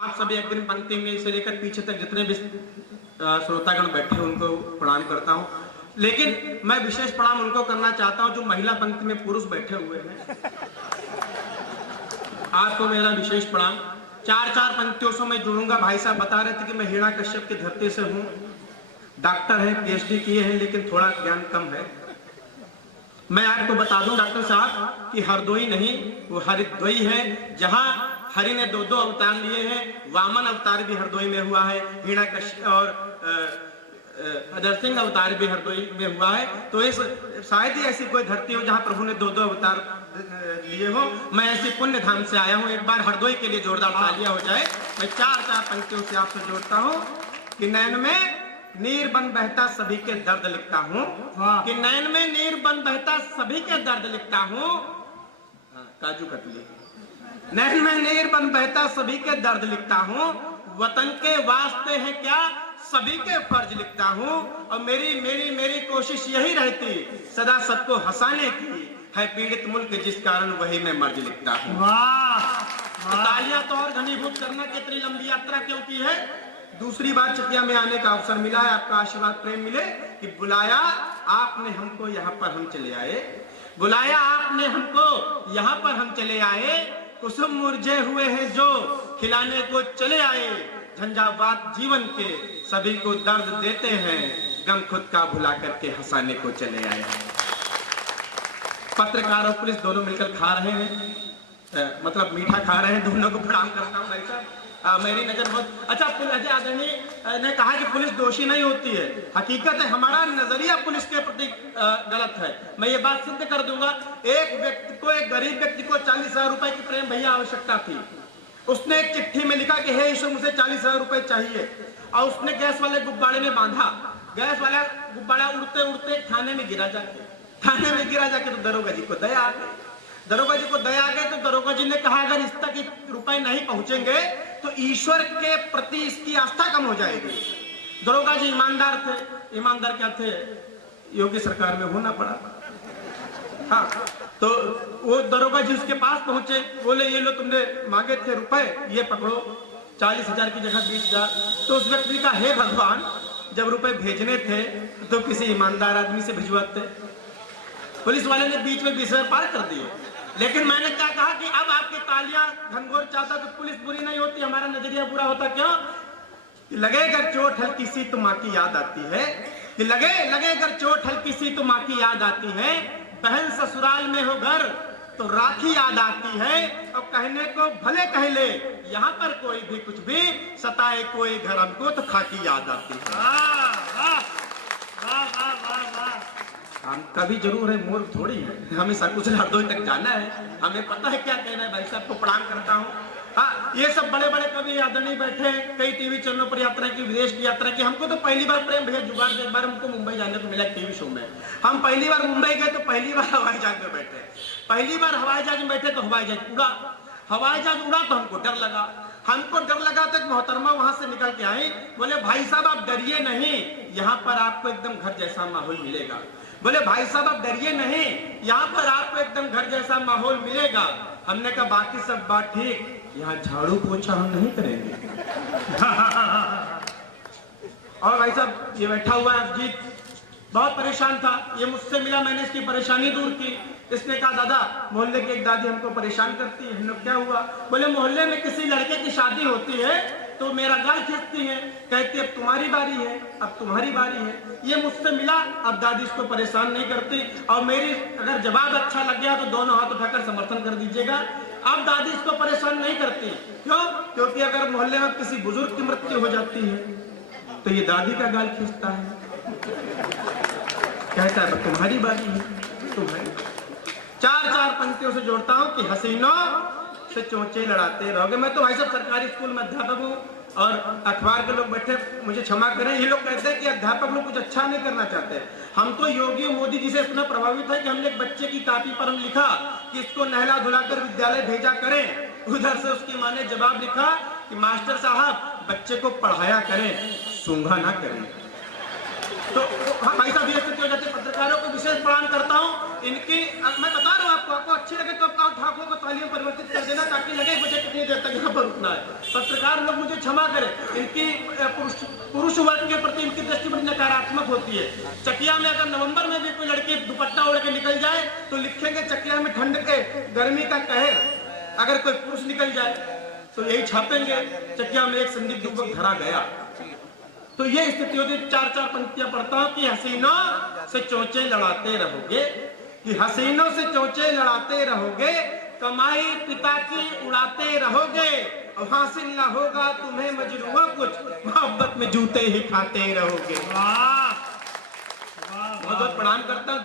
आप सभी अग्रिम पंक्ति में से लेकर पीछे तक जितने भी श्रोतागण बैठे हैं उनको प्रणाम करता हूं, लेकिन मैं विशेष प्रणाम उनको करना चाहता हूं जो महिला पंक्ति में पुरुष बैठे हुए हैं। आपको मेरा विशेष प्रणाम। चार चार पंक्तियों से मैं जुड़ूंगा। भाई साहब बता रहे थे कि मैं हिरण्यकश्यप की धरती से हूं, डॉक्टर है, पीएचडी किए हैं, लेकिन थोड़ा ज्ञान कम है। मैं आपको बता दूं डॉक्टर साहब कि हरदोई नहीं, वो हरिद्वई है। जहां हरि ने दो अवतार लिए हैं, वामन अवतार भी हरदोई में हुआ है, हिरण्यकश्यप और अदर सिंह अवतार भी हरदोई में हुआ है। तो इस शायद ही ऐसी कोई धरती हो जहां प्रभु ने दो अवतार लिए हो। मैं ऐसी पुण्य धाम से आया हूं। एक बार हरदोई के लिए जोरदार तालियां हो जाए। मैं चार चार पंक्तियों से आपसे जोड़ता हूं कि नैन में नीर बन बहता सभी के दर्द लिखता हूं, कि नैन में नीर बन बहता सभी के दर्द लिखता हूं। काजू कतली। नैन में नीर बन बहता सभी के दर्द लिखता हूं, वतन के वास्ते है क्या सभी के फर्ज लिखता हूं। और मेरी मेरी मेरी कोशिश यही रहती सदा सबको हंसाने की, है पीड़ित मुल्क जिस कारण वही मैं मर्ज लिखता हूं। तालियां तो और घनीभूत करना कि इतनी लंबी यात्रा क्यों की है। दूसरी बार चकिया में आने का अवसर मिला है, आपका आशीर्वाद प्रेम मिले कि बुलाया आपने हमको, यहाँ पर हम चले आए। बुलाया आपने हमको, यहाँ पर हम चले आए। कुसुम मुरझे हुए हैं जो खिलाने को चले आए। झंझावात जीवन के सभी को दर्द देते हैं, गम खुद का भुला करके हंसाने को चले आए। पत्रकार और पुलिस दोनों मिलकर खा रहे हैं, मतलब मीठा खा रहे हैं। दोनों को प्रणाम करता हूँ भाई साहब। मेरी नजर बहुत अच्छा। पुलिस आदरणीय ने कहा कि पुलिस दोषी नहीं होती है। हकीकत है हमारा नजरिया पुलिस के प्रति गलत है। मैं ये बात सिद्ध कर दूंगा। एक व्यक्ति को, एक गरीब व्यक्ति को 40,000 रुपए की प्रेम भैया आवश्यकता थी। उसने एक चिट्ठी में लिखा कि हे ईश्वर मुझे 40,000 रुपए चाहिए, और उसने गैस वाले गुब्बारे में बांधा। गैस वाला गुब्बारा उड़ते उड़ते थाने में गिरा जाके तो दरोगा जी को दया आ गई। दरोगा जी को दया आ गई तो दरोगा जी ने कहा अगर इस तक रुपए नहीं पहुंचेंगे तो ईश्वर के प्रति इसकी आस्था कम हो जाएगी। दरोगा जी ईमानदार थे। ईमानदार क्या थे, योगी सरकार में होना पड़ा। हाँ, तो वो दरोगा जी उसके पास पहुंचे, बोले ये लो तुमने मांगे थे रुपए, ये पकड़ो। 40,000 की जगह 20,000। तो उस व्यक्ति का हे भगवान, जब रुपए भेजने थे तो किसी ईमानदार आदमी से भिजवाते। पुलिस वाले ने बीच में 20,000 पार कर दिए। लेकिन मैंने क्या कहा कि अब आपकी तालियां घनघोर चाहता तो पुलिस बुरी नहीं होती, हमारा नजरिया बुरा होता। क्यों कि लगे अगर चोट हल्की सी तो माँ की याद आती है, कि लगे अगर चोट हल्की सी तो माँ की याद आती है। बहन ससुराल में हो घर तो राखी याद आती है। और कहने को भले कह ले यहाँ पर कोई भी कुछ भी, सताए कोई घर हमको तो खाकी याद आती है। हम कभी जरूर है, मूर्ख थोड़ी है। हमें सब कुछ हरदोई तक जाना है, हमें पता है क्या कहना है। भाई साहब को प्रणाम करता हूँ। हाँ, ये सब बड़े बड़े कवि आदरणीय बैठे हैं, कई टीवी चैनलों पर यात्रा की, विदेश की यात्रा की। हमको तो पहली बार प्रेम भैया जुगाड़ से एक बार हमको मुंबई जाने को मिला टीवी शो में। हम पहली बार मुंबई गए तो पहली बार हवाई जहाज में बैठे। पहली बार हवाई जहाज में बैठे तो हवाई जहाज उड़ा। हवाई जहाज उड़ा तो हमको डर लगा तक मोहतरमा वहां से निकल के आई। बोले भाई साहब आप डरिए नहीं, यहाँ पर आपको एकदम घर जैसा माहौल मिलेगा। बोले भाई साहब आप डरिए नहीं, यहाँ पर आपको एकदम घर जैसा माहौल मिलेगा। हमने कहा बाकी सब बात ठीक, यहाँ झाड़ू पोछा हम नहीं करेंगे। और भाई साहब ये बैठा हुआ है अभिजीत, बहुत परेशान था। ये मुझसे मिला, मैंने इसकी परेशानी दूर की। इसने कहा दादा मोहल्ले की एक दादी हमको परेशान करती है। हमने क्या हुआ? बोले मोहल्ले में किसी लड़के की शादी होती है तो मेरा गाल खींचती है, कहती अब तुम्हारी बारी है, अब तुम्हारी बारी है। ये मुझसे मिला, अब दादी इसको परेशान नहीं करती। और मेरी अगर जवाब अच्छा लग गया तो दोनों हाथ उठाकर समर्थन कर दीजिएगा। अब दादी इसको परेशान नहीं करती। क्यों? क्योंकि अगर मोहल्ले में किसी बुजुर्ग की मृत्यु हो जाती है तो ये दादी का गाल खींचता है, कहता है तुम्हारी बारी है, तुम्हारी। चार चार पंक्तियों से जोड़ता हूं कि हसीनों से चोंचे लड़ाते रहोगे। मैं तो भाई साहब सरकारी स्कूल में अध्यापक हूँ, और अखबार के लोग बैठे मुझे क्षमा करें, ये लोग कहते हैं कि अध्यापक लोग कुछ अच्छा नहीं करना चाहते। हम तो योगी मोदी जी से इतना प्रभावित है कि हमने एक बच्चे की कॉपी पर हम लिखा कि इसको नहला धुलाकर विद्यालय भेजा करें। उधर से उसकी माँ ने जवाब लिखा कि मास्टर साहब बच्चे को पढ़ाया करें, सूंघा ना करें। तो हाँ भाई साहब ये स्थिति हो जाती है। पत्रकारों को विशेष प्रणाम करता हूँ। इनकी मैं बता रहा हूँ आपको अच्छी लगे तो आप ठाकुर को तालियों परिवर्तित कर देना ताकि लगे मुझे कितनी देर तक यहाँ पर रुकना है। पत्रकार लोग मुझे क्षमा करें, इनकी पुरुष वर्ग के प्रति इनकी दृष्टि बड़ी नकारात्मक होती है। चकिया में अगर नवंबर में भी कोई लड़की दुपट्टा ओढ़ के निकल जाए तो लिखेंगे चकिया में ठंड के गर्मी का कहर। अगर कोई पुरुष निकल जाए तो यही छापेंगे, चकिया में एक संदिग्ध युवक धरा गया। तो ये स्थिति होती है। 4-4 पंक्तियां पढ़ता हूं कि हसीनों से चोंचे लड़ाते रहोगे, कि हसीनों से चोंचे लड़ाते रहोगे, कमाई पिता की उड़ाते रहोगे, और हासिल ना होगा तुम्हें मजरूआ कुछ, मोहब्बत में जूते ही खाते रहोगे। बहुत बहुत प्रणाम करता हूं।